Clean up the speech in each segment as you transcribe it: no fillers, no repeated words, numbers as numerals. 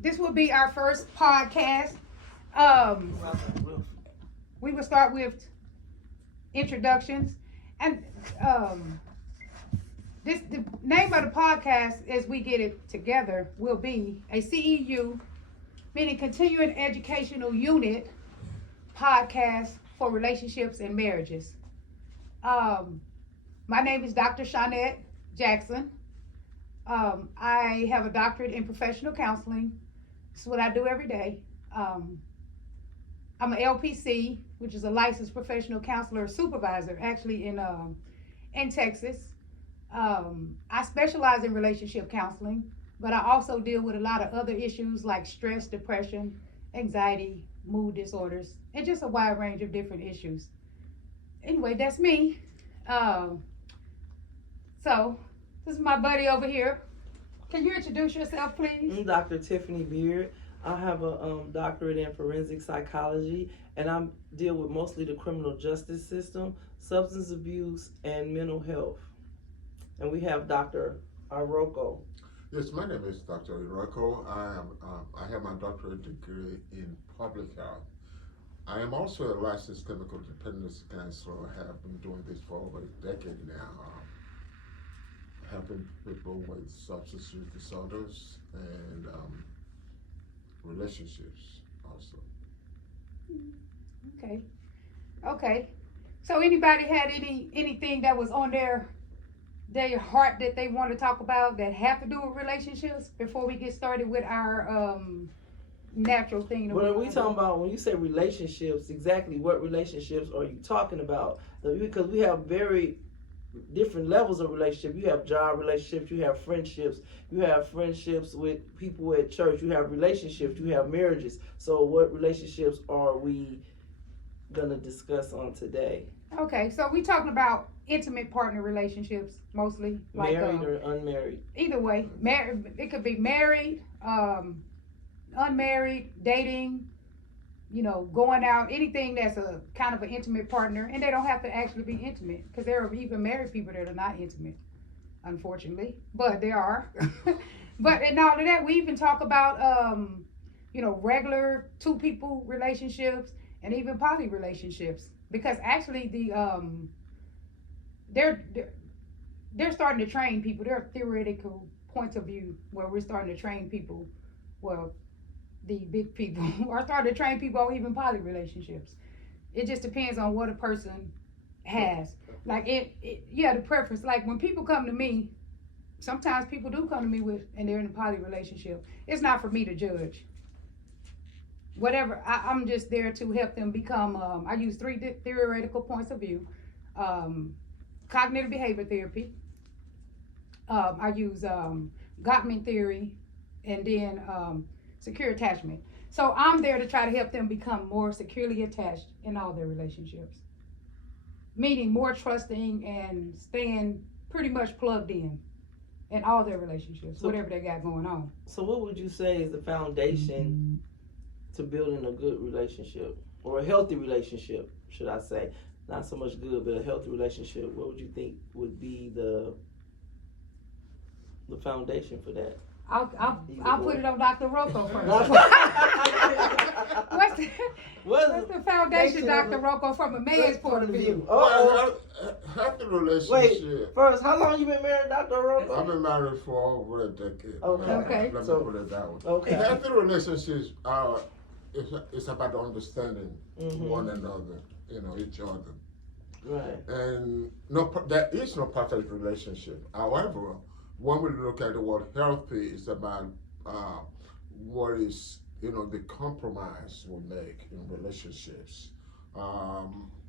This will be our first podcast. Um, we will start with introductions, and the name of the podcast, as we get it together, will be a CEU, meaning Continuing Educational Unit podcast for relationships and marriages. Um, my name is Dr. Shawnette Jackson. I have a doctorate in professional counseling. This is what I do every day. I'm an LPC, which is a licensed professional counselor supervisor, actually in Texas. I specialize in relationship counseling, but I also deal with a lot of other issues like stress, depression, anxiety, mood disorders, and just a wide range of different issues. Anyway, that's me. So this is my buddy over here. Can you introduce yourself, please? I'm Dr. Tiffany Beard. I have a doctorate in forensic psychology, and I deal with mostly the criminal justice system, substance abuse, and mental health. And we have Dr. Aroko. Yes, my name is Dr. Iroko. I have my doctorate degree in public health. I am also a licensed chemical dependence counselor. I have been doing this for over a decade now, helping people with substance use disorders and relationships also. Okay. So anybody had anything that was on their heart that they want to talk about that have to do with relationships before we get started with our natural thing? When we talking about, when you say relationships, exactly what relationships are you talking about? Because we have very different levels of relationship. You have job relationships, you have friendships with people at church, you have relationships, you have marriages. So what relationships are we gonna discuss on today? Okay, so we talking about intimate partner relationships mostly, like married or unmarried. Either way, married. It could be married, unmarried, dating. Going out, anything that's a kind of an intimate partner, and they don't have to actually be intimate, because there are even married people that are not intimate, unfortunately, but there are. But in all of that, we even talk about regular two people relationships and even poly relationships, because actually they're starting to train people. There are theoretical points of view where we're starting to train people. Well, the big people are starting to train people on even poly relationships. It just depends on what a person has. Like the preference. Like when people come to me, sometimes people do come to me and they're in a poly relationship. It's not for me to judge. Whatever, I'm just there to help them become. I use three theoretical points of view: cognitive behavior therapy. I use Gottman theory, and then secure attachment. So I'm there to try to help them become more securely attached in all their relationships, meaning more trusting and staying pretty much plugged in all their relationships, whatever they got going on. So what would you say is the foundation to building a good relationship, or a healthy relationship, should I say? Not so much good, but a healthy relationship. What would you think would be the foundation for that? I'll put it on Dr. Rocco first. What's the foundation, Dr. Rocco, from a man's point of view? Healthy relationship. Wait, first, how long you been married, Dr. Rocco? I've been married for over a decade. Okay. Let me put it that way. Okay. Healthy relationships it's about understanding one another, each other. Right. And there is no perfect relationship. However, when we look at the word healthy, it's about what is, the compromise we make in relationships,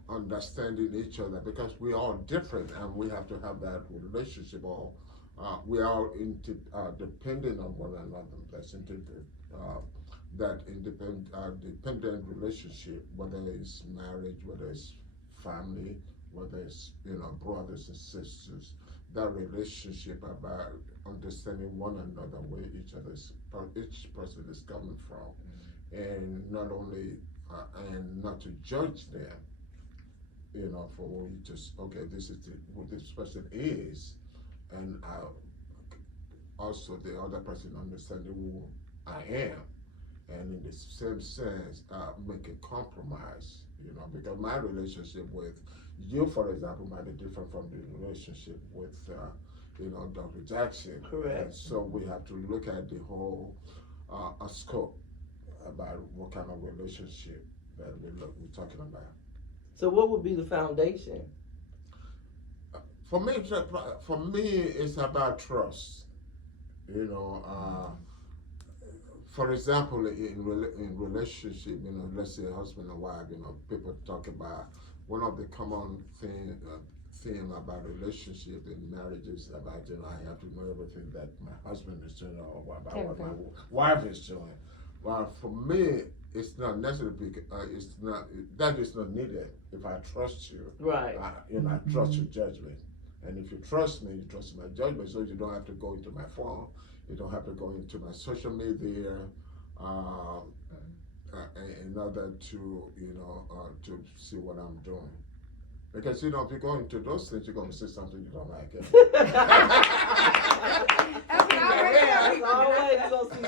understanding each other, because we are different and we have to have that relationship, or we are dependent on one another. That's dependent relationship, whether it's marriage, whether it's family, whether it's brothers and sisters. That relationship about understanding one another, where each person is coming from, and not only and not to judge them, for what you just this is what this person is, and also the other person understanding who I I am, and in the same sense, make a compromise. Because my relationship with you, for example, might be different from the relationship with Dr. Jackson. Correct. And so we have to look at the whole scope about what kind of relationship that we're talking about. So what would be the foundation? For me, it's about trust. For example, in relationship, let's say husband and wife, people talk about one of the common theme about relationship in marriage is about, I have to know everything that my husband is doing or about what my wife is doing. Well, for me, it's not necessary because that is not needed. If I trust you, right? I trust your judgment, and if you trust me, you trust my judgment. So you don't have to go into my phone, you don't have to go into my social media, in order to to see what I'm doing. Because if you go into those things, you're going to see something you don't like. That's always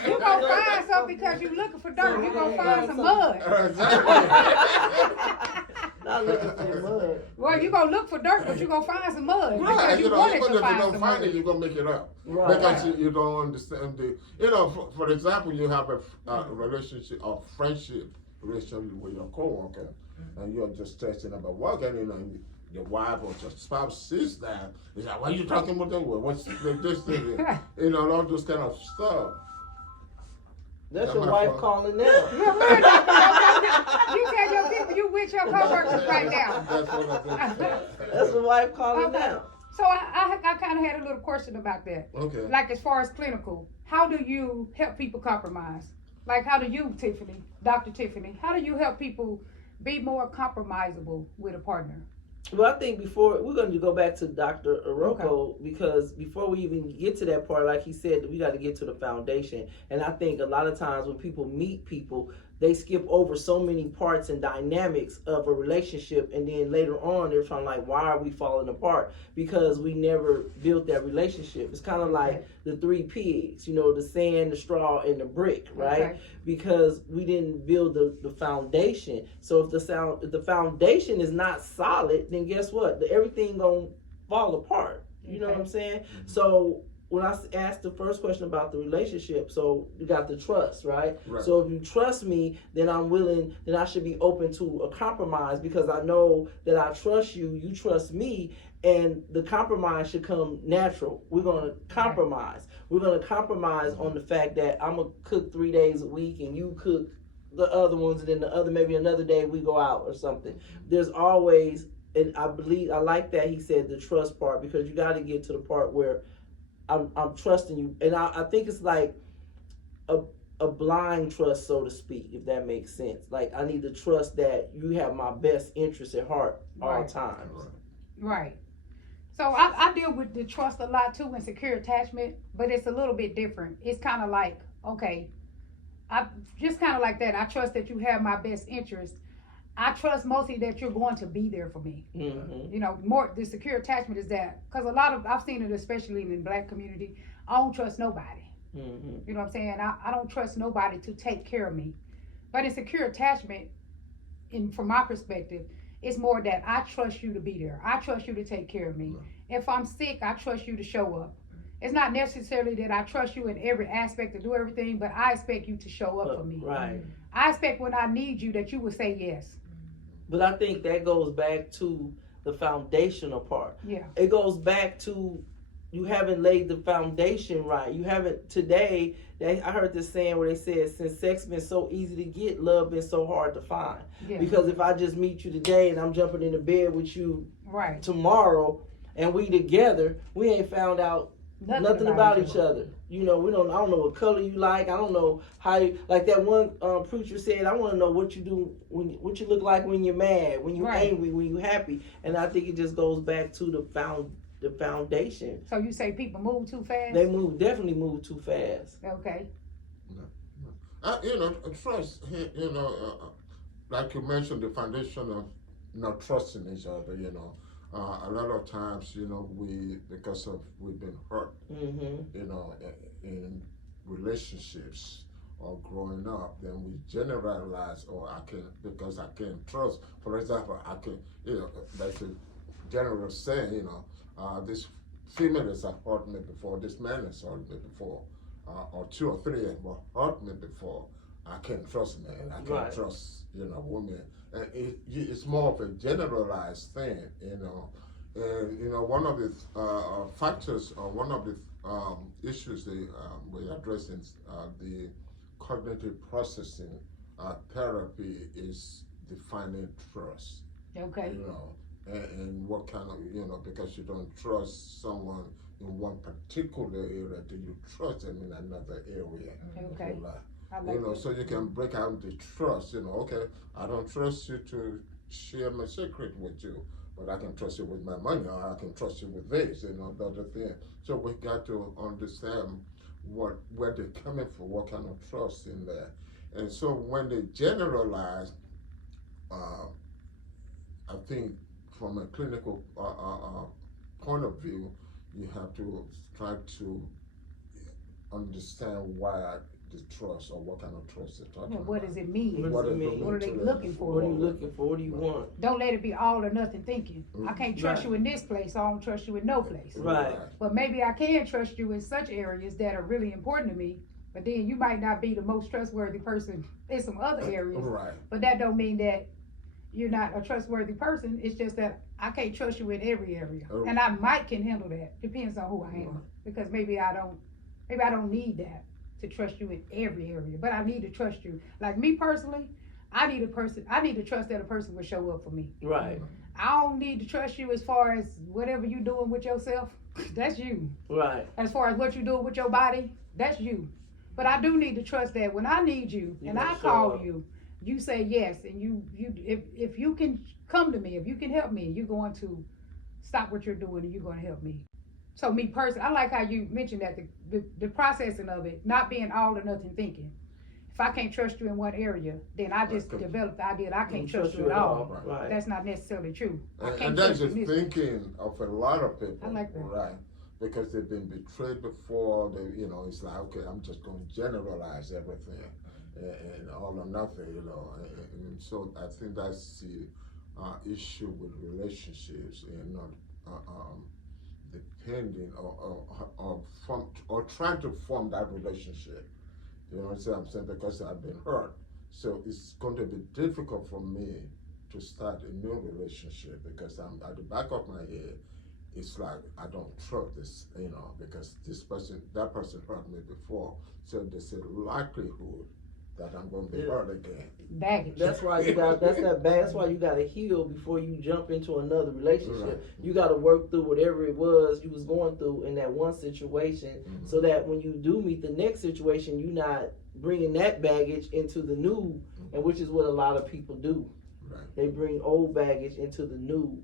you're going to find something because you're looking for dirt. You're going to find some mud. Not looking for mud. Well, you're going to look for dirt, but you're going to find some mud. Right, even if you find don't find it, you're going to make it up. Right. Because you don't understand for example, you have a relationship or friendship relationship with your coworker, and you're just testing about work, and your wife or your spouse sees that. It's like, why are you talking about that? What's this thing? All those kind of stuff. That's your wife calling now. You tell your people you with your coworkers right now. That's what I think. That's the wife calling now. So I kind of had a little question about that. Okay. Like as far as clinical, how do you help people compromise? Like how do you, Tiffany, Dr. Tiffany, how do you help people be more compromisable with a partner? Well, I think before we're going to go back to Dr. Oroko, because before we even get to that part, like he said, we got to get to the foundation. And I think a lot of times when people meet people, they skip over so many parts and dynamics of a relationship, and then later on they're trying like, why are we falling apart? Because we never built that relationship. It's kind of like the three pigs, the sand, the straw, and the brick, right? Okay. Because we didn't build the foundation. So if the foundation is not solid, then guess what? Everything gonna fall apart. You know what I'm saying? Mm-hmm. So when I asked the first question about the relationship, so you got the trust, right? So if you trust me, then then I should be open to a compromise because I know that I trust you, you trust me, and the compromise should come natural. We're going to compromise. We're going to compromise on the fact that I'm going to cook 3 days a week and you cook the other ones, and then maybe another day we go out or something. There's always, and I like that he said the trust part, because you got to get to the part where I'm trusting you, and I think it's like a blind trust, so to speak, if that makes sense. Like I need to trust that you have my best interest at heart all times. Right. So I deal with the trust a lot too in secure attachment, but it's a little bit different. It's kind of like, okay, I just kind of like that. I trust that you have my best interest. I trust mostly that you're going to be there for me. Mm-hmm. More the secure attachment is that, because I've seen it, especially in the Black community. I don't trust nobody. Mm-hmm. You know what I'm saying? I don't trust nobody to take care of me. But in secure attachment, from my perspective, it's more that I trust you to be there. I trust you to take care of me. If I'm sick, I trust you to show up. It's not necessarily that I trust you in every aspect to do everything, but I expect you to show up for me. Right. I expect when I need you that you will say yes. But I think that goes back to the foundational part. Yeah. It goes back to you haven't laid the foundation right. You haven't today. I heard this saying where they said, since sex been so easy to get, love been so hard to find. Yeah. Because if I just meet you today and I'm jumping in the bed with you tomorrow and we together, we ain't found out nothing about each other. I don't know what color you like. I don't know how you, like that one preacher said, I want to know what you do, what you look like when you're mad, when you're angry, when you're happy. And I think it just goes back to the foundation. So you say people move too fast? They definitely move too fast. Okay. Trust, like you mentioned, the foundation of not trusting each other, a lot of times, we've been hurt, Mm-hmm. in relationships or growing up, then we generalize, or I can, because I can't trust. For example, I can, that's a general saying, this female has hurt me before, this man has hurt me before, or two or three have hurt me before. I can't trust men. I can't Right. trust, women. And it's more of a generalized thing, And one of the factors, or one of the issues they we address in the cognitive processing therapy is defining trust. Okay. And what kind of, because you don't trust someone in one particular area, do you trust them in another area Okay. of your life? I like that. So you can break out the trust, okay, I don't trust you to share my secret with you, but I can trust you with my money, or I can trust you with this, the other thing. So we got to understand where they're coming from, what kind of trust in there. And so when they generalize, I think from a clinical point of view, you have to try to understand why the trust, or what kind of trust they're talking about. What does it mean? What does it mean? What are they looking for? What are you looking for? What do you want? Don't let it be all or nothing thinking. I can't trust Right. you in this place, so I don't trust you in no place. Right. But maybe I can trust you in such areas that are really important to me. But then you might not be the most trustworthy person in some other areas. Right. But that don't mean that you're not a trustworthy person. It's just that I can't trust you in every area. Oh. And I might can handle that. Depends on who I am. Because maybe I don't need that to trust you in every area. But I need to trust you. Like me personally, I need to trust that a person will show up for me. Right. I don't need to trust you as far as whatever you're doing with yourself. That's you. Right. As far as what you're doing with your body, that's you. But I do need to trust that when I need you You and gonna I show call up. you, you say yes, and if you can come to me, if you can help me, you're going to stop what you're doing and you're going to help me. So me personally, I like how you mentioned that the processing of it, not being all or nothing thinking. If I can't trust you in one area, then I just developed the idea that I can't trust you at all. Right. That's not necessarily true. I can't And that's trust the you in this. thinking of a lot of people. I like that. Right. Because they've been betrayed before. It's like, okay, I'm just going to generalize everything and all or nothing, And so I think that's the issue with relationships, and not depending or trying to form that relationship. You know what I'm saying? Because I've been hurt. So it's going to be difficult for me to start a new relationship, because I'm at the back of my head. It's like I don't trust this, because that person hurt me before. So there's a likelihood that I'm going to be hurt again. Baggage. That's why you got. That's why you got to heal before you jump into another relationship. Right. You got to work through whatever it was you was going through in that one situation, so that when you do meet the next situation, you're not bringing that baggage into the new, and which is what a lot of people do. Right. They bring old baggage into the new.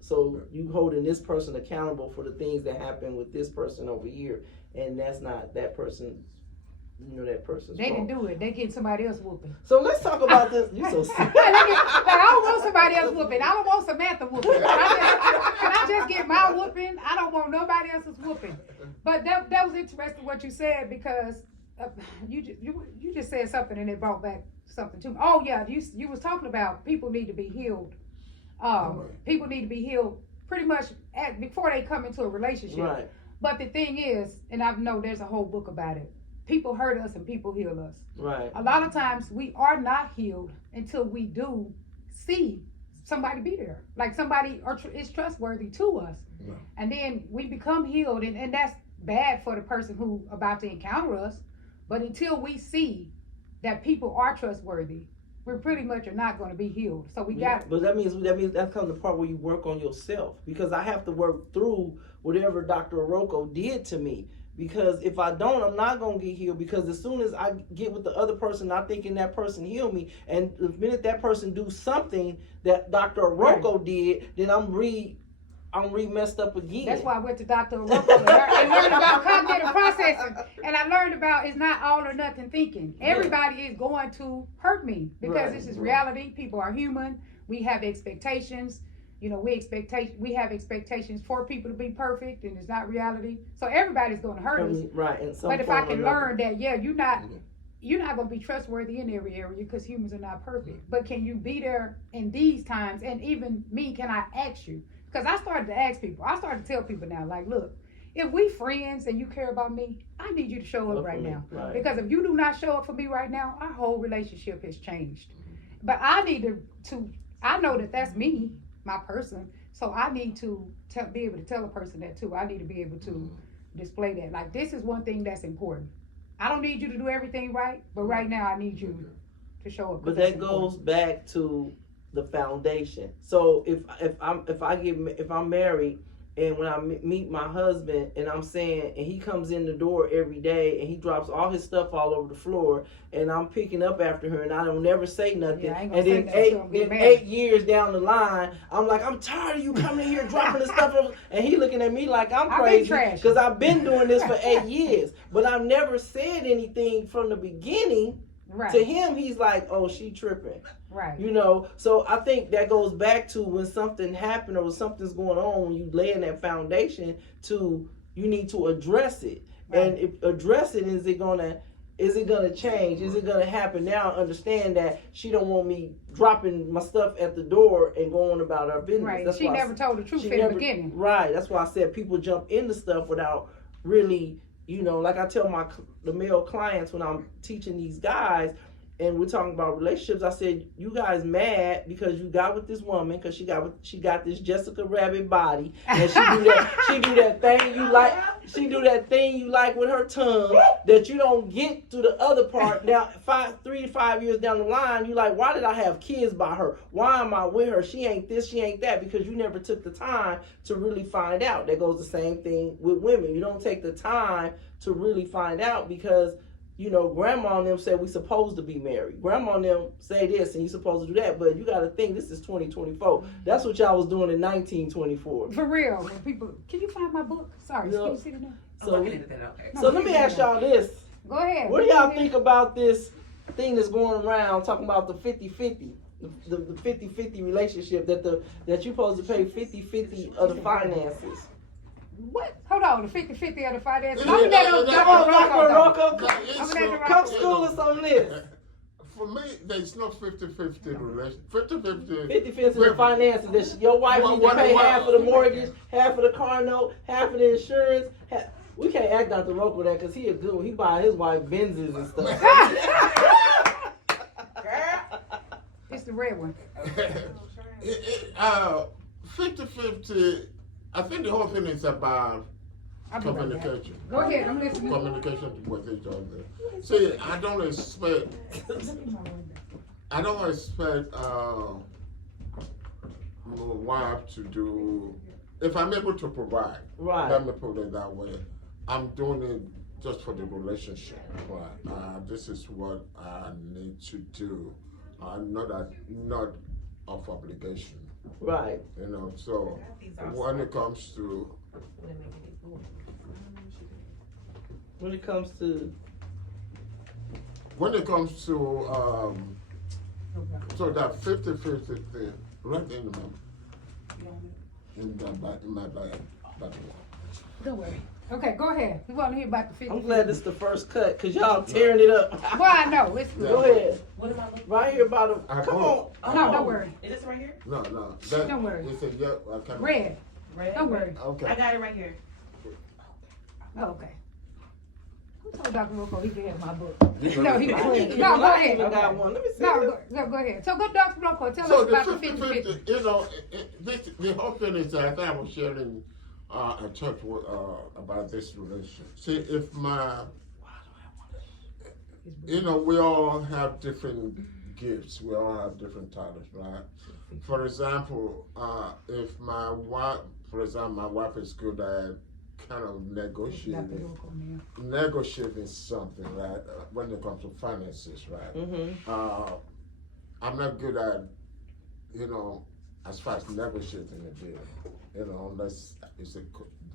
So you holding this person accountable for the things that happen with this person over here, and that's not that person's. That person's They fault. didn't do it. They get somebody else whooping. So let's talk about this. You so sick. I don't want somebody else whooping. I don't want Samantha whooping. Can I just get my whooping? I don't want nobody else's whooping. But that was interesting what you said, because you just said something and it brought back something to me. Oh yeah, you was talking about people need to be healed. People need to be healed pretty much before they come into a relationship. Right. But the thing is, and I know there's a whole book about it. People hurt us and people heal us. Right. A lot of times we are not healed until we do see somebody be there. Like somebody is trustworthy to us. Yeah. And then we become healed, and that's bad for the person who about to encounter us. But until we see that people are trustworthy, we pretty much are not going to be healed. So we got. But that means that's kind of the part where you work on yourself, because I have to work through whatever Dr. Oroko did to me. Because if I don't, I'm not going to get healed. Because as soon as I get with the other person, not thinking that person healed me, and the minute that person do something that Dr. Oroko did, then I'm re messed up again. That's why I went to Dr. Oroko and learned about cognitive processing. And I learned about it's not all or nothing thinking. Everybody is going to hurt me, because this is reality. People are human. We have expectations. We have expectations for people to be perfect, and it's not reality. So everybody's going to hurt us. Right. But if I can learn that, you're not, you're not going to be trustworthy in every area because humans are not perfect. But can you be there in these times? And even me, can I ask you? Because I started to ask people. I started to tell people now, like, look, if we friends and you care about me, I need you to show up right now. Right. Because if you do not show up for me right now, our whole relationship has changed. But I need to I know that that's me, my person. So I need to be able to tell a person that too. I need to be able to display that. Like, this is one thing that's important. I don't need you to do everything right, but right now I need you to show up. But that goes back to the foundation. So if I'm married, and when I meet my husband and I'm saying, and he comes in the door every day and he drops all his stuff all over the floor, and I'm picking up after her and I don't never say nothing, and then 8 years down the line, I'm like, I'm tired of you coming in here dropping the stuff over, and he looking at me like I'm crazy because I've been doing this for 8 years, but I've never said anything from the beginning. Right. To him, he's like, oh, she tripping. Right. You know, so I think that goes back to when something happened or when something's going on, when you lay in that foundation you need to address it. Right. And if address it, is it gonna change? Is it gonna happen? Now I understand that she don't want me dropping my stuff at the door and going about her business. Right. That's she why never told the truth in the beginning. Right. That's why I said people jump into stuff without really, you know, like I tell the male clients when I'm teaching these guys and we're talking about relationships, I said, you guys mad because you got with this woman because she got this Jessica Rabbit body, and she do that thing you like with her tongue that you don't get to the other part. Now 3 to 5 years down the line, you like, why did I have kids by her? Why am I with her? She ain't this, she ain't that, because you never took the time to really find out. That goes the same thing with women. You don't take the time to really find out because, you know, grandma and them said we supposed to be married. Grandma and them say this and you supposed to do that, but you got to think this is 2024. That's what y'all was doing in 1924. For real. When people, can you find my book? Sorry, can you see it now? So let me ask y'all this. Go ahead. What do y'all think about this thing that's going around talking about the 50-50? The 50-50 relationship that you're supposed to pay 50-50 of the finances. What? Hold on, the 50-50 of the finances. Come school us on this. For me, there's no 50-50 relation. 50-50. 50-50 of the finances. That your wife needs to pay half of the mortgage, half of the car note, half of the insurance. We can't act Dr. Rocco that because he a good one. He buy his wife Benzes and stuff. It's the red one. 50-50. I think the whole thing is about communication. Go ahead, I'm listening. Communication with each other. See, I don't expect my wife to do. If I'm able to provide, right. Let me put it that way. I'm doing it just for the relationship. Right? This is what I need to do. Not of obligation. Right. You know, so when it comes to so that 50-50 thing right in my bag. Don't worry. Okay, go ahead. We want to hear about the 50. I'm glad this is the first cut because y'all tearing it up. Well, I know. It's good. Go ahead. What am I looking Right here about it. Come on. No, don't worry. Is this right here? No. Don't worry. It's a Red. Red? Don't worry. Okay. I got it right here. Oh, okay. Who told Dr. Rocco he could have my book? You No, know. he was I playing. No, go ahead. even got one. Let me see. No, this. go ahead. So go, Dr. Rocco. Tell So us the about the 50-50. 50-50, you know, the whole thing is that I think I was sharing a church about this relationship. See, if we all have different gifts. We all have different talents, right? For example, if my wife is good at kind of negotiating something, right? When it comes to finances, right? Mm-hmm. I'm not good at, as far as negotiating a deal, unless it's a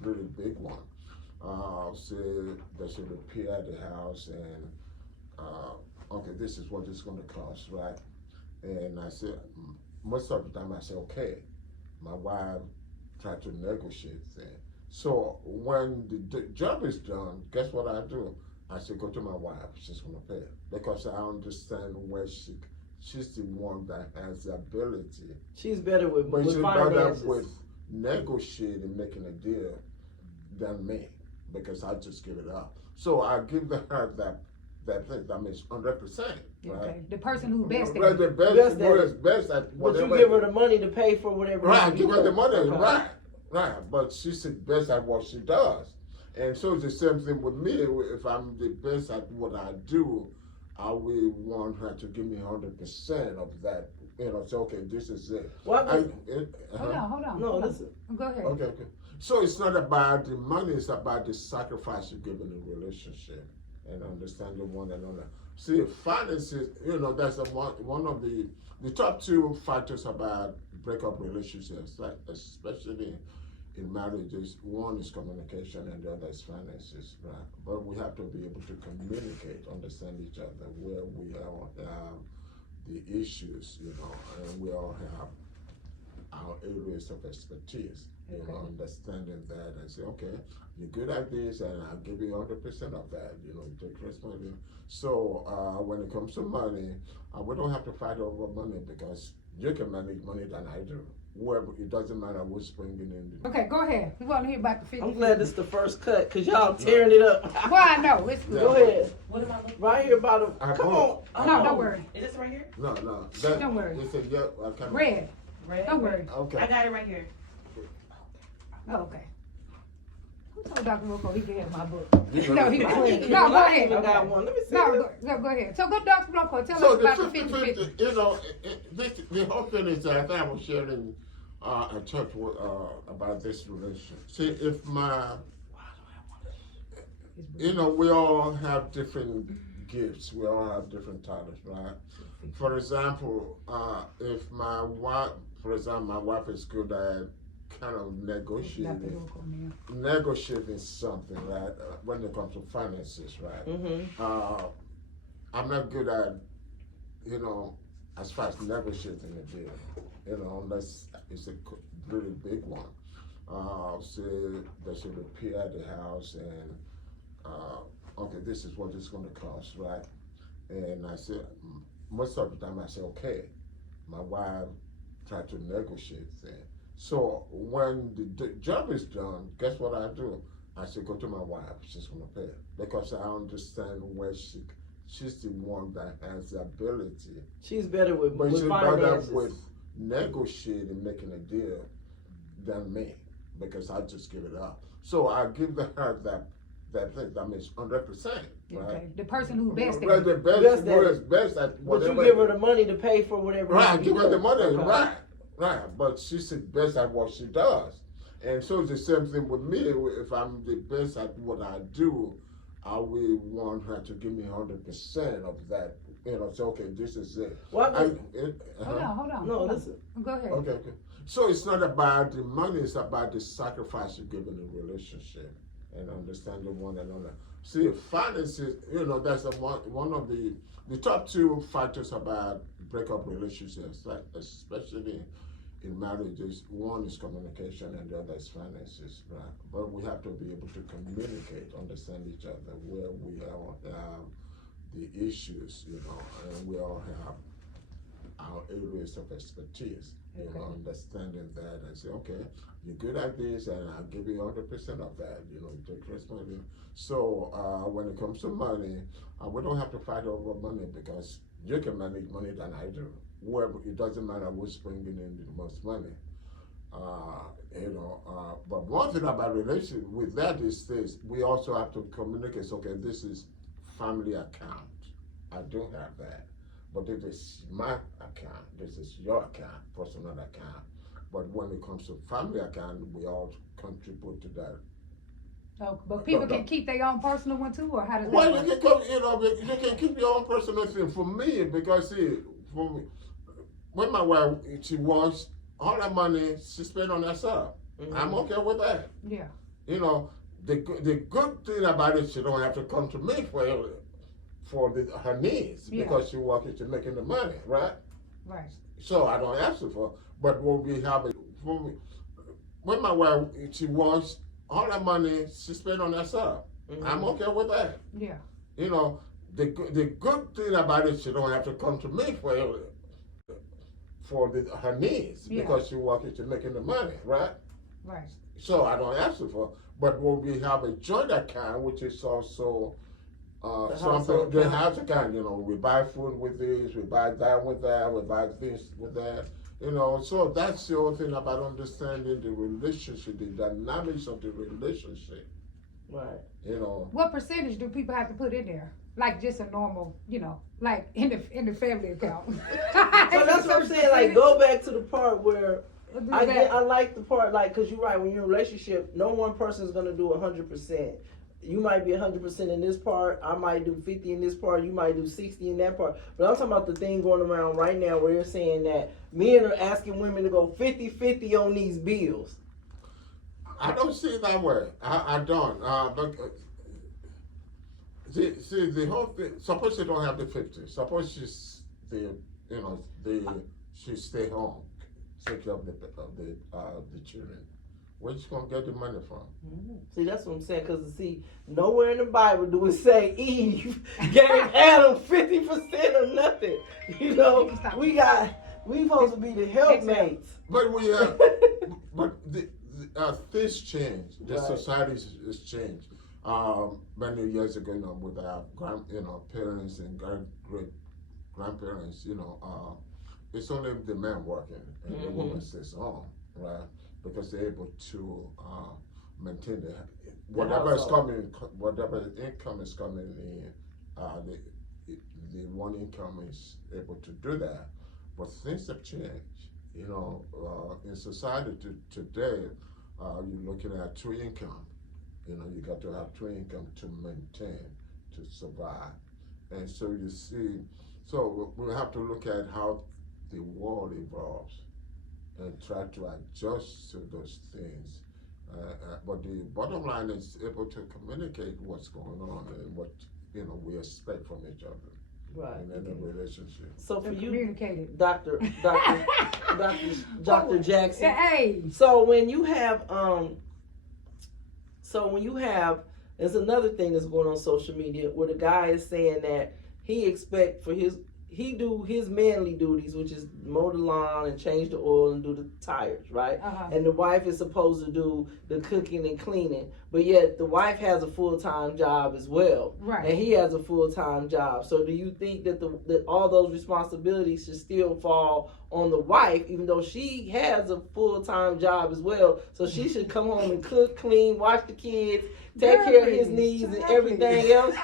really big one. Say they should repair the house and, okay, this is what it's going to cost, right? And I said, most of the time I say, okay. My wife tried to negotiate things. So when the job is done, guess what I do? I said, go to my wife, she's gonna pay it. Because I understand where she's the one that has the ability. She's better with But she's better finances. with negotiating, making a deal than me, because I just give it up. So I give her that thing. That means 100%. Right? Okay. The person who's best at Right, it. the Best best, at who it. is best at But you whatever. give her the money to pay for whatever. Right, you give her the do. money. Okay. Right. But she's the best at what she does. And so it's the same thing with me. If I'm the best at what I do, I will want her to give me 100% of that. You know, say, okay, this is it. Well, Hold on. No, hold on. listen. Go ahead. Okay. So it's not about the money, it's about the sacrifice you give in a relationship and understanding one another. See, finances, that's one of the top two factors about breakup relationships, like especially in marriages. One is communication and the other is finances, right? But we have to be able to communicate, understand each other, where we all have the issues, and we all have our areas of expertise. Okay. Understanding that and say, okay, you're good at this, and I'll give you 100% of that. Take responsibility. So when it comes to money, we don't have to fight over money because you can manage money than I do. Whoever, it doesn't matter who's bringing in. Okay, go ahead. We want to hear about the 50. I'm glad this is the first cut because y'all tearing it up. Well, I know. It's Yeah. Go ahead. What am I looking Right here about I a. Come vote. on. No, don't worry. Is this right here? No. Don't worry. They said, yeah, I can't. Red. Red? Don't worry. Okay. I got it right here. Oh, okay. Who told Dr. Rocco he could have my book? You No, know, he was I playing. ain't No, go I ahead. even got one. Let me see. No, this. go ahead. So go, Dr. Rocco, tell So us the about the 50-50, 50-50. the whole thing is that I think I was sharing a church about this relationship. See, if we all have different gifts. We all have different talents, right? For example, if my wife is good at kind of negotiating something, right? When it comes to finances, right? Mm-hmm. I'm not good at, as far as negotiating a deal, unless it's a really big one. Say they should repair the house and, okay, this is what it's gonna cost, right? And I said, most of the time I say, okay. My wife tried to negotiate things. So when the job is done, guess what I do? I say, go to my wife, she's gonna pay it. Because I understand where she's the one that has the ability. She's better with But she's better finances. with negotiating, making a deal than me, because I just give it up. So I give her that thing. That means 100%. Right? Okay. The person who's best Right, at the it. best, Best who at is best at But whatever. you give her the money to pay for whatever. Right, you give her the do. money. Okay. Right. But she's the best at what she does. And so it's the same thing with me. If I'm the best at what I do, I will want her to give me 100% of that. Say, okay, this is it. Well, Hold on. No, hold on. listen. Go ahead. Okay. So it's not about the money, it's about the sacrifice you give in a relationship and understanding one another. See, finances, that's one of the top two factors about breakup relationships, like especially in marriages. One is communication and the other is finances, right? But we have to be able to communicate, understand each other, where we all have the issues, and we all have our areas of expertise. Okay. Understanding that and say, okay, you're good at this, and I'll give you 100% of that. Take responsibility. So when it comes to money, we don't have to fight over money because you can manage money than I do. Whoever, it doesn't matter who's bringing in the most money. But one thing about relationship with that is this: we also have to communicate. So, okay, this is family account. I don't have that. But this is my account, this is your account, personal account. But when it comes to family account, we all contribute to that. Oh, but people can keep their own personal one too, or how does that Well, work? you can keep your own personal thing. For me, because for me, when my wife, she wants all that money, she spend on herself. Mm-hmm. I'm okay with that. Yeah. The good thing about it, she don't have to come to me for her needs, Yeah. because she's making the money, right? Right. So I don't ask her for. But when we have when my wife, she wants all that money, she spend on herself. Mm-hmm. I'm okay with that. Yeah. You know, the good thing about it, she don't have to come to me for her needs Yeah. because she working, she making the money, right? Right. So I don't ask her for. But when we have a joint account, which is also The something, household the account. house account, you know, we buy food with this, we buy that with that, we buy this with that, you know. So that's the whole thing about understanding the relationship, the dynamics of the relationship, Right. you know. What percentage do people have to put in there? Like just a normal, you know, like in the family account. So that's what I'm saying. Like, go back to the part where I I like the part, like, because you're right, when you're in a relationship, no one person is going to do 100%. You might be 100% in this part, I might do 50 in this part, you might do 60 in that part. But I'm talking about the thing going around right now where you're saying that men are asking women to go 50-50 on these bills. I don't see it that way. I don't. But see, the whole thing. Suppose she don't have the 50. Suppose she's she stay home, take care of the children. Where's she gonna get the money from? See, that's what I'm saying. Because, see, nowhere in the Bible do it say Eve gave Adam 50% or nothing. You know, we supposed to be the helpmates. But we have, but things change. The Right. society is changed. Many years ago, you know, with our parents and great grandparents, you know, it's only the man working and the woman stays home, right? Because they're able to maintain whatever is coming, whatever income is coming in, the one income is able to do that. But things have changed. You know, in society today, you're looking at two income. You know, you got to have two income to maintain, to survive. And so you see, so we have to look at how the world evolves and try to adjust to those things. But the bottom line is able to communicate what's going on and what we expect from each other Right. in any relationship. So for you, communicated. Dr. Jackson. Hey. So when you have there's another thing that's going on social media where the guy is saying that he expect for he do his manly duties, which is mow the lawn and change the oil and do the tires, right? Uh-huh. And the wife is supposed to do the cooking and cleaning, but yet the wife has a full-time job as well, Right. and he has a full-time job. So do you think that that all those responsibilities should still fall on the wife, even though she has a full-time job as well? So she should come home and cook, clean, watch the kids, take care of his needs and everything else.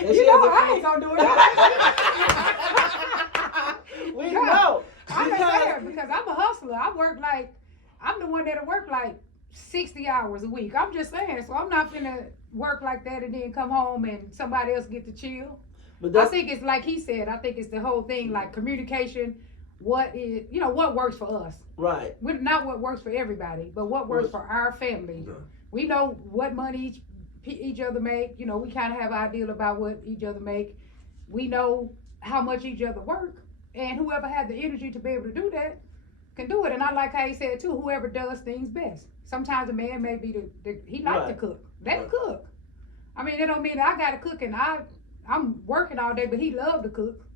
And You know I ain't gonna do it. We know. I'm saying because I'm a hustler. I'm the one that'll work like 60 hours a week. I'm just saying, so I'm not finna work like that and then come home and somebody else get to chill. But I think it's like he said, I think it's the whole thing, like communication, what works for us. right. Not what works for everybody, but what works for our family. Yeah. We know what money each other make. You know, we kind of have an idea about what each other make. We know how much each other work, and whoever had the energy to be able to do that can do it. And I like how he said too, whoever does things best. Sometimes a man may be he likes to cook. Let him cook. I mean, it don't mean that I got to cook and I'm working all day, but he love to cook.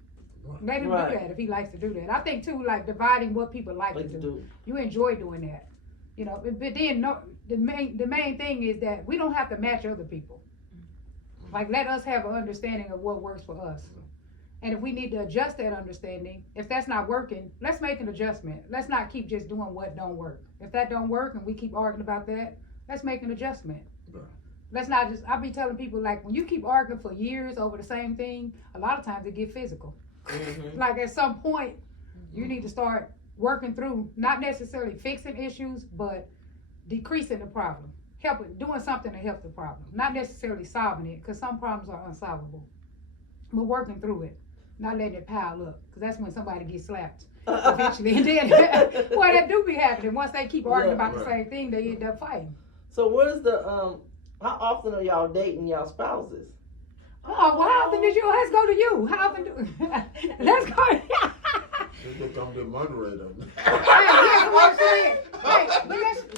Let him do that if he likes to do that. I think too, like dividing what people like to do. You enjoy doing that, you know. But then the main thing is that we don't have to match other people. Like, let us have an understanding of what works for us. And if we need to adjust that understanding, if that's not working, let's make an adjustment. Let's not keep just doing what don't work. If that don't work and we keep arguing about that, let's make an adjustment. Right. Let's not just, I be telling people, like, when you keep arguing for years over the same thing, a lot of times it get physical. Mm-hmm. Like, at some point, you need to start working through, not necessarily fixing issues, but decreasing the problem. Doing something to help the problem. Not necessarily solving it, because some problems are unsolvable. But working through it. Not letting it pile up, because that's when somebody gets slapped eventually. And then, well, that do be happening. Once they keep arguing about the same thing, they end up fighting. So what is the how often are y'all dating y'all spouses? Oh, well, how often did you? Let's go to you. How often do? Let's go. You become the moderator.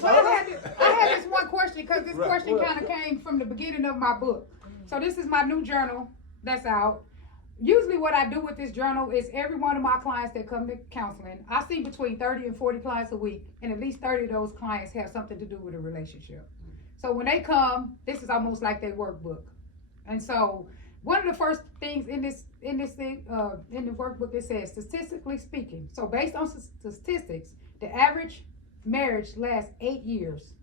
I had this one question, because this question kind of came from the beginning of my book. So this is my new journal that's out. Usually what I do with this journal is every one of my clients that come to counseling, I see between 30 and 40 clients a week, and at least 30 of those clients have something to do with a relationship. So when they come, this is almost like their workbook. And so one of the first things in the workbook, it says, statistically speaking, so based on statistics, the average marriage lasts 8 years.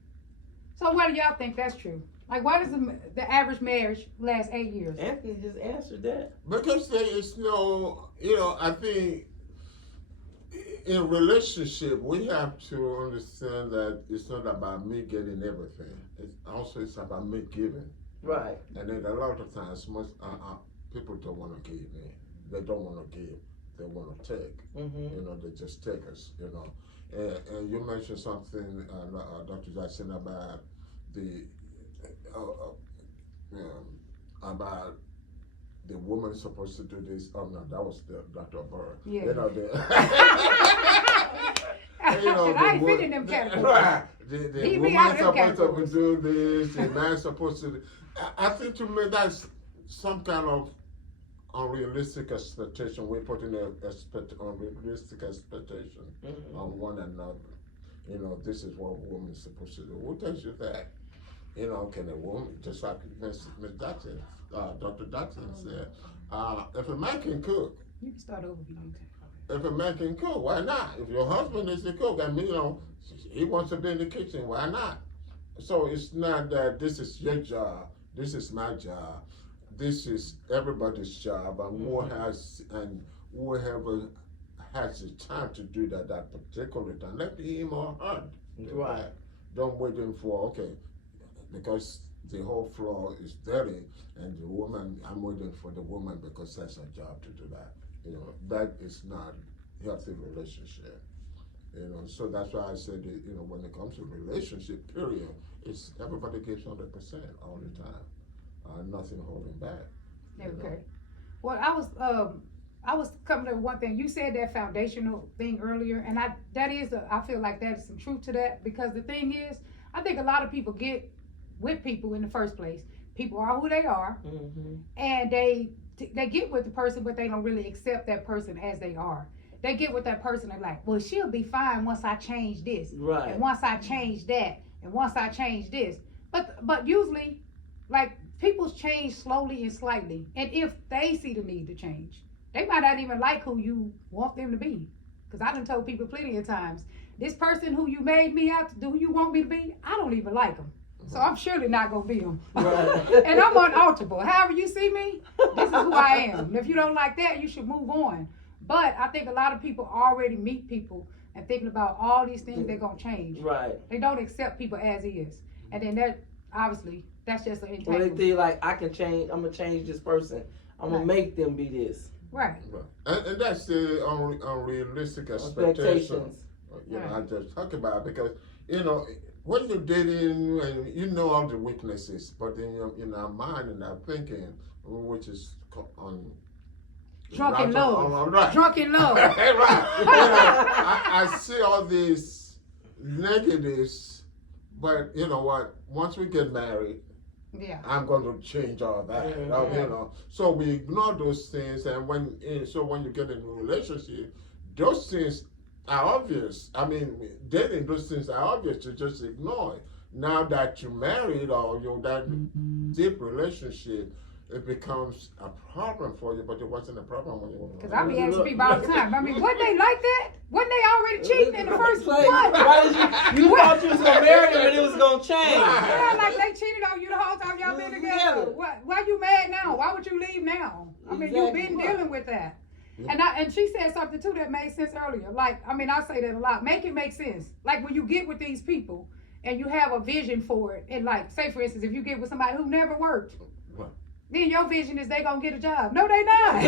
So why do y'all think that's true? Like, why does the average marriage last 8 years? Anthony just answered that. Because there is no, I think in relationship, we have to understand that it's not about me getting everything. It's about me giving. Right. And then a lot of times, most people don't want to give in. They don't want to give. They want to take. They just take us. And you mentioned something, Dr. Jackson, about the about the woman supposed to do this. Oh no, that was Dr. Burr. Yeah. I ain't fit in them categories. Right. The woman supposed to do this. The man supposed to. I think to me that's some kind of unrealistic expectation. We're putting unrealistic expectation on one another. This is what a woman is supposed to do. Who tells you that? Can a woman, just like Ms. Jackson, Dr. Jackson said, if a man can cook, you can start over if you need to. If a man can cook, why not? If your husband is the cook, he wants to be in the kitchen, why not? So it's not that this is your job, this is my job, this is everybody's job, and whoever has the time to do that particular time, let him or her do Right. that. Don't wait for, because the whole floor is dirty, and the woman, I'm waiting for the woman because that's her job to do that. That is not healthy relationship. So that's why I said that, when it comes to relationship, period, it's everybody gives 100% all the time. Nothing holding back. Okay. Well, I was coming to one thing. You said that foundational thing earlier, and I feel like that is some truth to that, because the thing is, I think a lot of people get with people in the first place. People are who they are, and they get with the person, but they don't really accept that person as they are. They get with that person and like, well, she'll be fine once I change this, Right. and once I change that, and once I change this. But usually, like, people change slowly and slightly, and if they see the need to change, they might not even like who you want them to be. Because I done told people plenty of times, this person who you made me out to do, who you want me to be, I don't even like them. So I'm surely not going to be them. Right. And I'm unalterable. However you see me, this is who I am. And if you don't like that, you should move on. But I think a lot of people already meet people and thinking about all these things they're going to change. Right. They don't accept people as is. And then that's just an When they entanglement. think like, I can change, I'm going to change this person. I'm going to make them be this. Right. And that's the unrealistic expectations. I just talk about, because when you're dating and you know all the weaknesses, but in our mind and our thinking, which is on Drunk in love. Right. Drunk in love. Right. I see all these negatives, but you know what? Once we get married, Yeah. I'm going to change all that. So we ignore those things, and when you get in a relationship, those things are obvious. I mean, dating, those things are obvious to just ignore it. Now that you're married or you're that deep relationship, it becomes a problem for you, but it wasn't a problem when you were. Because I be asking people all the time. I mean, wasn't they like that? Wasn't they already cheating in the first place? Why did you thought you was gonna marry him and it was gonna change? Yeah, like they cheated on you the whole time y'all been together. Why you mad now? Why would you leave now? I mean, you've been dealing with that. And she said something too that made sense earlier. Like, I mean, I say that a lot. Make it make sense. Like when you get with these people and you have a vision for it, and like, say for instance, if you get with somebody who never worked, then your vision is they gonna get a job. No, they not.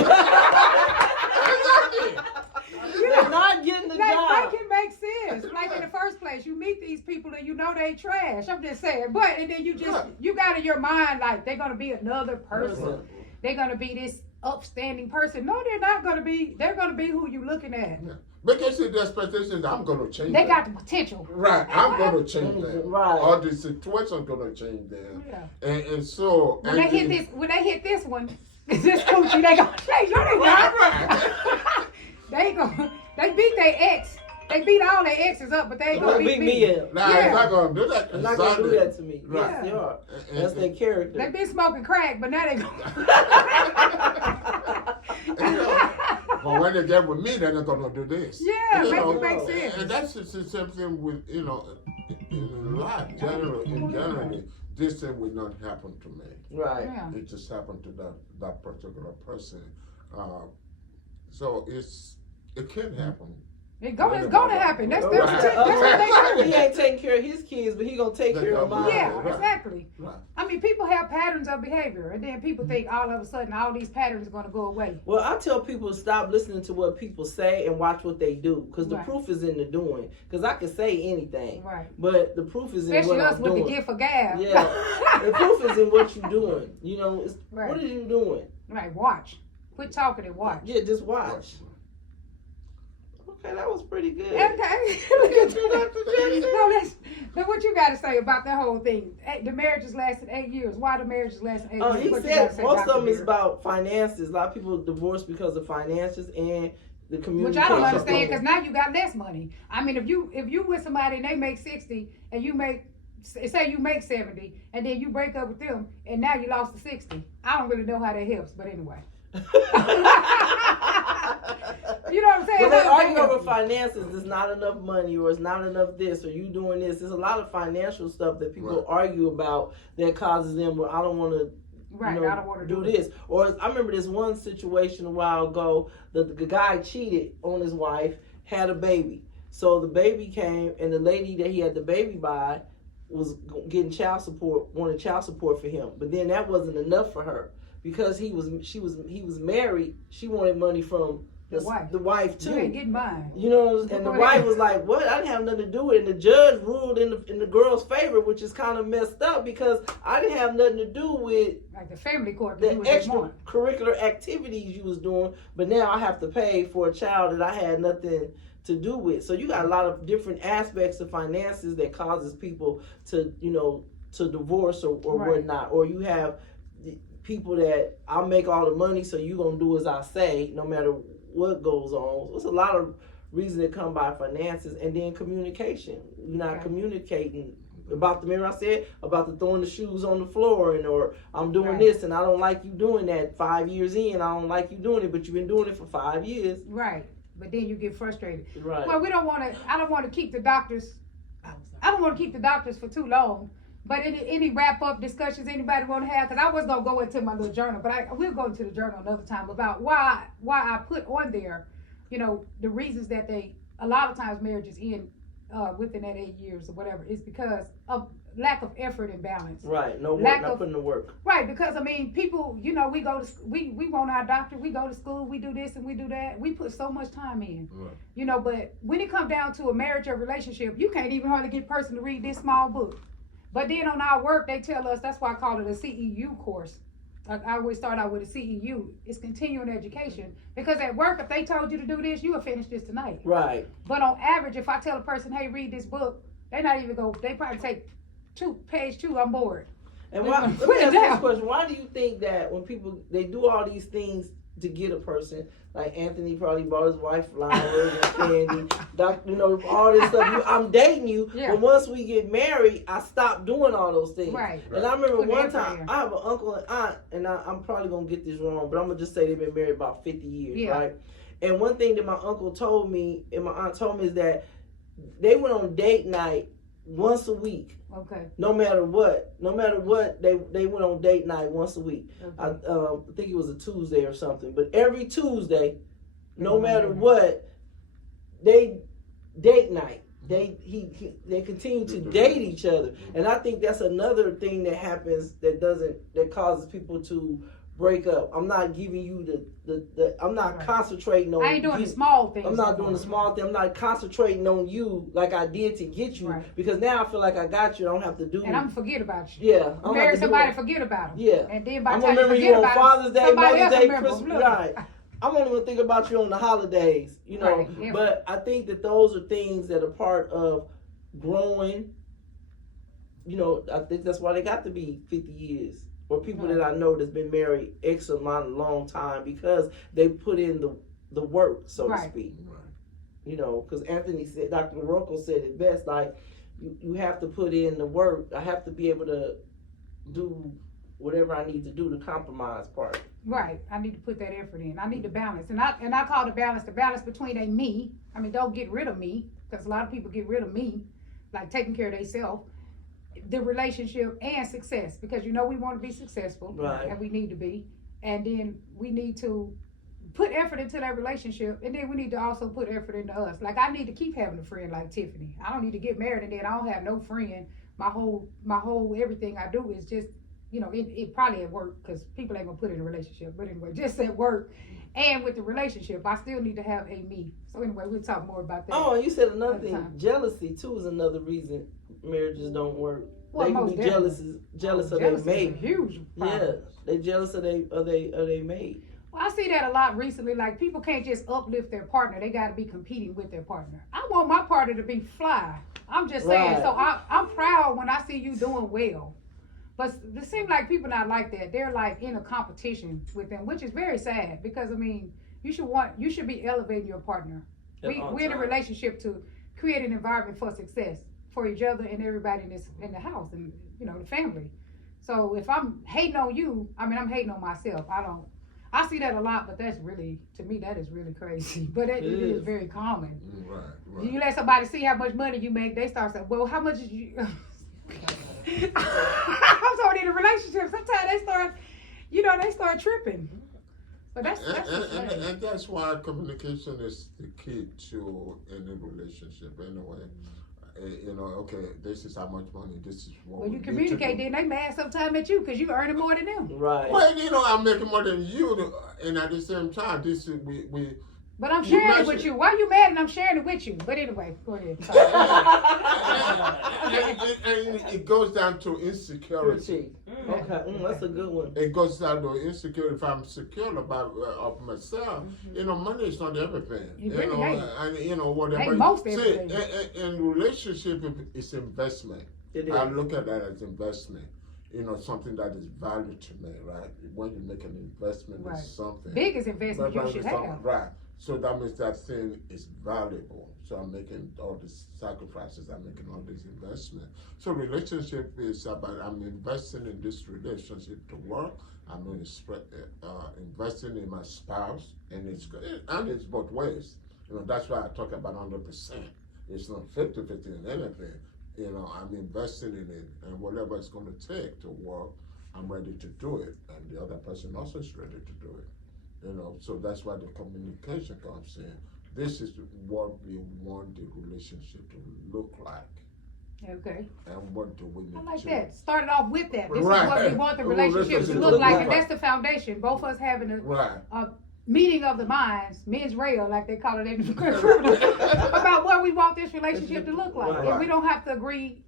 They're not getting the job. Make it make sense. Like in the first place, you meet these people and you know they trash. I'm just saying. But and then you got in your mind like they're gonna be another person. They're gonna be this upstanding person. No, they're not gonna be. They're gonna be who you looking at. Because the expectation that I'm going to change They that. got the potential. Right, I'm going to change that. Right. Or the situation going to change that. Yeah. And so When they hit this one, this coochie, they gonna change. No, they not. Right. They beat their ex. They beat all their exes up, but they ain't gonna beat me. up. Nah, Yeah. they're not going to do that. They're not going to do that to me. Right. Yes, they are. And- That's their character. They been smoking crack, but now they But when they get with me, they're not gonna do this. Yeah, You make know, it make sense. And that's the same thing with in life. Generally, this thing will not happen to me. Right. Yeah. It just happened to that particular person. So it can happen. It's gonna happen. That's what they He do. ain't taking care of his kids, but he gonna take care of mine. Yeah, Right. exactly. Right. I mean, people have patterns of behavior, and then people think all of a sudden all these patterns are gonna go away. Well, I tell people to stop listening to what people say and watch what they do, because the Right. proof is in the doing. Because I can say anything, Right. but the proof is in Especially what us I'm with doing. the gift of gab. Yeah, the proof is in what you're doing. You know, Right. what are you doing? Right. Watch. Quit talking and watch. Yeah, just watch. Okay, that was pretty good. Okay. Look at you. Now what you got to say about the whole thing? The marriages lasted 8 years. Why the marriages lasted 8 years? He What you gotta said say, most of Dr. them is Beard? about finances. A lot of people divorce because of finances and the community. Which I don't understand, because now you got less money. I mean, if you with somebody and they make 60 and you make, say you make 70 and then you break up with them and now you lost to 60, I don't really know how that helps, but anyway. You know what I'm saying? When they How does that argue help over you? finances, there's not enough money, or it's not enough this, or you doing this. There's a lot of financial stuff that people argue about that causes them, well, I don't want to Right, you know, I don't want to do this. Or I remember this one situation a while ago. The guy cheated on his wife, had a baby. So the baby came, and the lady that he had the baby by was getting child support, wanted child support for him. But then that wasn't enough for her because he was married. She wanted money from the wife too. You ain't getting mine. You know, and the wife was like, "What? I didn't have nothing to do with it." And the judge ruled in the girl's favor, which is kind of messed up because I didn't have nothing to do with Like the family court. the extracurricular activities you was doing, but now I have to pay for a child that I had nothing to do with. So you got a lot of different aspects of finances that causes people to, you know, to divorce or whatnot. Or you have people that I'll make all the money, so you gonna do as I say, no matter what goes on. So it's a lot of reasons that come by finances, and then communication. You're not communicating about the mirror. I said about the throwing the shoes on the floor, and or I'm doing this and I don't like you doing that. 5 years in, I don't like you doing it, but you've been doing it for 5 years. Right, but then you get frustrated. Right. Well, we don't want to. I don't want to keep the doctors. I don't want to keep the doctors for too long. But any wrap up discussions anybody want to have? Because I was gonna go into my little journal, but I will go into the journal another time about why I put on there, you know, the reasons that a lot of times marriages end within that 8 years or whatever is because of lack of effort and balance. Right. No work. Not putting the work. Right, because I mean, people, you know, we want our doctor, we go to school, we do this and we do that. We put so much time in, you know. But when it comes down to a marriage or relationship, you can't even hardly get a person to read this small book. But then on our work, they tell us, that's why I call it a CEU course. I always start out with a CEU. It's continuing education. Because at work, if they told you to do this, you will finish this tonight. Right. But on average, if I tell a person, hey, read this book, they probably take page 2, I'm bored. And why, let me ask you this question. Why do you think that when people, they do all these things to get a person, like Anthony probably bought his wife flowers and candy, you know, all this stuff. I'm dating you, but once we get married, I stop doing all those things. Right. And I remember one time, I have an uncle and aunt, and I'm probably going to get this wrong, but I'm going to just say they've been married about 50 years, right? And one thing that my uncle told me, and my aunt told me, is that they went on date night once a week. Okay. No matter what, they went on date night once a week. Okay. I think it was a Tuesday or something. But every Tuesday, no matter what, they date night. They continue to date each other, and I think that's another thing that happens that causes people to break up. I'm not giving you I'm not concentrating on. I ain't doing the small things. I'm not doing the small thing. I'm not concentrating on you like I did to get you, because now I feel like I got you. I don't have to do. And I'm gonna forget about you. Yeah, I'm marry somebody, forget about them. Yeah, And then by I'm the time gonna remember you you forget on about Father's Day, Mother's Day, Christmas. Right. I won't even think about you on the holidays, you know. Right, yeah. But I think that those are things that are part of growing. You know, I think that's why they got to be 50 years. Or people that I know that's been married X amount of long time because they put in the work, so to speak. Right. You know, because Anthony said, Dr. Rocco said it best, like, you have to put in the work. I have to be able to do whatever I need to do, the compromise part. Right. I need to put that effort in. I need to balance. And I call the balance between a me. I mean, don't get rid of me, because a lot of people get rid of me, like taking care of themselves, the relationship, and success, because you know we want to be successful, right, and we need to be, and then we need to put effort into that relationship, and then we need to also put effort into us. Like, I need to keep having a friend like Tiffany. I don't need to get married and then I don't have no friend. My whole everything I do is just, you know, it probably at work, because people ain't gonna put it in a relationship, but anyway, just at work and with the relationship, I still need to have a me. So anyway, we'll talk more about that. Oh, and you said another thing, time. jealousy too is another reason marriages don't work. Well, they can be jealous of their mate. Huge problem. Yeah, they jealous of they mate. Well, I see that a lot recently. Like, people can't just uplift their partner; they got to be competing with their partner. I want my partner to be fly. I'm just saying. Right. So I'm proud when I see you doing well. But it seems like people not like that. They're like in a competition with them, which is very sad, because I mean, you should be elevating your partner. We're in a relationship to create an environment for success for each other and everybody in the house, and you know, the family. So if I'm hating on you, I mean, I'm hating on myself. I see that a lot, but that's really, to me, that is really crazy. But it is very common. Right. You let somebody see how much money you make, they start saying, well, how much did you... I'm sorry, in a relationship, sometimes they start tripping. But that's and that's why communication is the key to any relationship anyway. You know, okay, this is how much money, this is what when we you need communicate, to do. then they mad sometimes at you because you earning more than them. Right. Well, you know, I'm making more than you, and at the same time, this is we. But I'm sharing it with you. Why are you mad and I'm sharing it with you? But anyway, go ahead. and it goes down to insecurity. Okay, that's a good one. It goes down to insecurity. If I'm secure about of myself, you know, money is not everything. It really ain't. And you know whatever. Ain't most See, everything. in relationship, it's investment. It is. I look at that as investment. You know, something that is value to me, right? When you make an investment in something, biggest investment you should have. Right. So that means that thing is valuable. So I'm making all these sacrifices, I'm making all these investments. So relationship is about, I'm investing in this relationship to work, I'm investing in my spouse, and it's both ways. You know, that's why I talk about 100%. It's not 50-50 in anything. You know, I'm investing in it, and whatever it's going to take to work, I'm ready to do it, and the other person also is ready to do it. You know, so that's why the communication comes in. This is what we want the relationship to look like. Okay. And what do we need I like to... that. Started off with that. This Right. is what we want the relationship to look like, and that's the foundation. Both of us having a meeting of the minds, men's rail, like they call it in the about what we want this relationship to look like. Right. And we don't have to we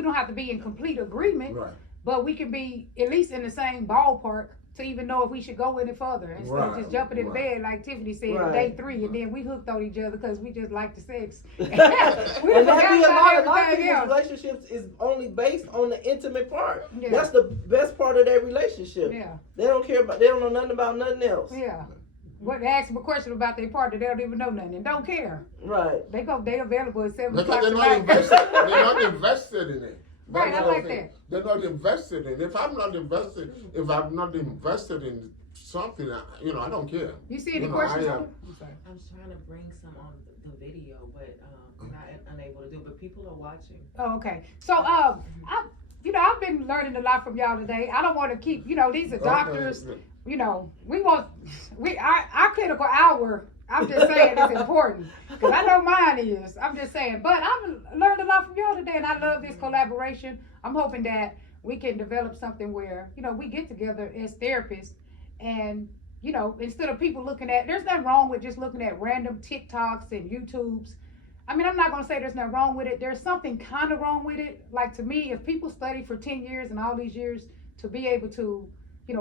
don't have to be in complete agreement, but we can be at least in the same ballpark to even know if we should go any further instead of just jumping in bed like Tiffany said on day 3, and then we hooked on each other because we just like the sex. We And that be a lot of everything people's else. relationships is only based on the intimate part. Yeah. That's the best part of their relationship. Yeah. They don't know nothing about nothing else. Yeah. What they ask them a question about their partner, they don't even know nothing and don't care. Right. They available at 7 Because o'clock they're not invested in it. Right, I like that. They're not invested in it. If I'm not invested in something, you know, I don't care. You see any questions? I'm trying to bring some on the video, but I'm not unable to do. But people are watching. Oh, okay. So, I've been learning a lot from y'all today. I don't want to keep, these are doctors. Our clinical hour. I'm just saying it's important because I know mine is. I'm just saying, but I've learned a lot from y'all today, and I love this collaboration. I'm hoping that we can develop something where we get together as therapists, and instead of people there's nothing wrong with just looking at random TikToks and YouTubes. I mean, I'm not gonna say there's nothing wrong with it. There's something kind of wrong with it. Like, to me, if people study for 10 years and all these years to be able to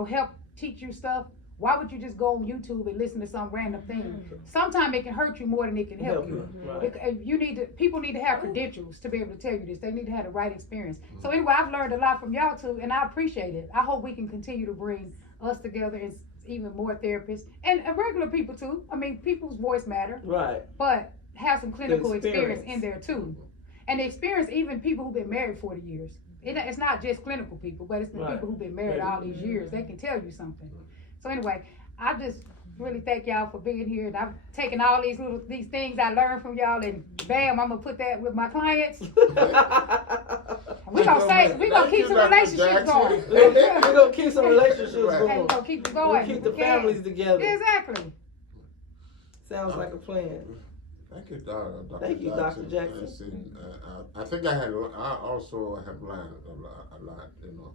help teach you stuff, Why would you just go on YouTube and listen to some random thing? Sometimes it can hurt you more than it can help you. Right. People need to have credentials to be able to tell you this. They need to have the right experience. So anyway, I've learned a lot from y'all too, and I appreciate it. I hope we can continue to bring us together as even more therapists and regular people too. I mean, people's voice matter, Right. but have some clinical The experience experience. in there too. And the experience, even people who've been married 40 years. It's not just clinical people, but it's the Right. people who've been married all these years. They can tell you something. So anyway, I just really thank y'all for being here. And I've taken all these things I learned from y'all, and bam, I'm gonna put that with my clients. We're gonna keep some relationships going. We're gonna keep some relationships Right. Hey, we're going. gonna keep it We'll going. keep the Okay. families together. Exactly. Sounds like a plan. Thank you, Dr. Thank you, Dr. Jackson. I think I also have learned a lot, you know.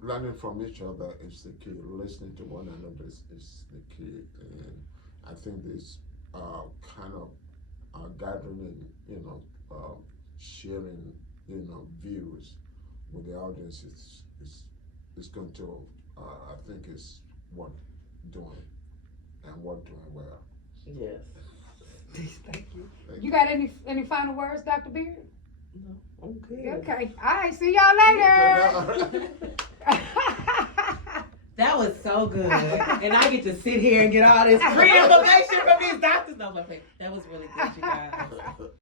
Learning from each other is the key. Listening to one another is the key. And I think this kind of gathering and, you know, sharing, you know, views with the audience is going to, I think is worth doing and worth doing well. Yes. Thank you. You got any final words, Dr. Beard? No, I'm good. Okay. All right. See y'all later. That was so good. And I get to sit here and get all this free information from these doctors. No, that was really good, you guys.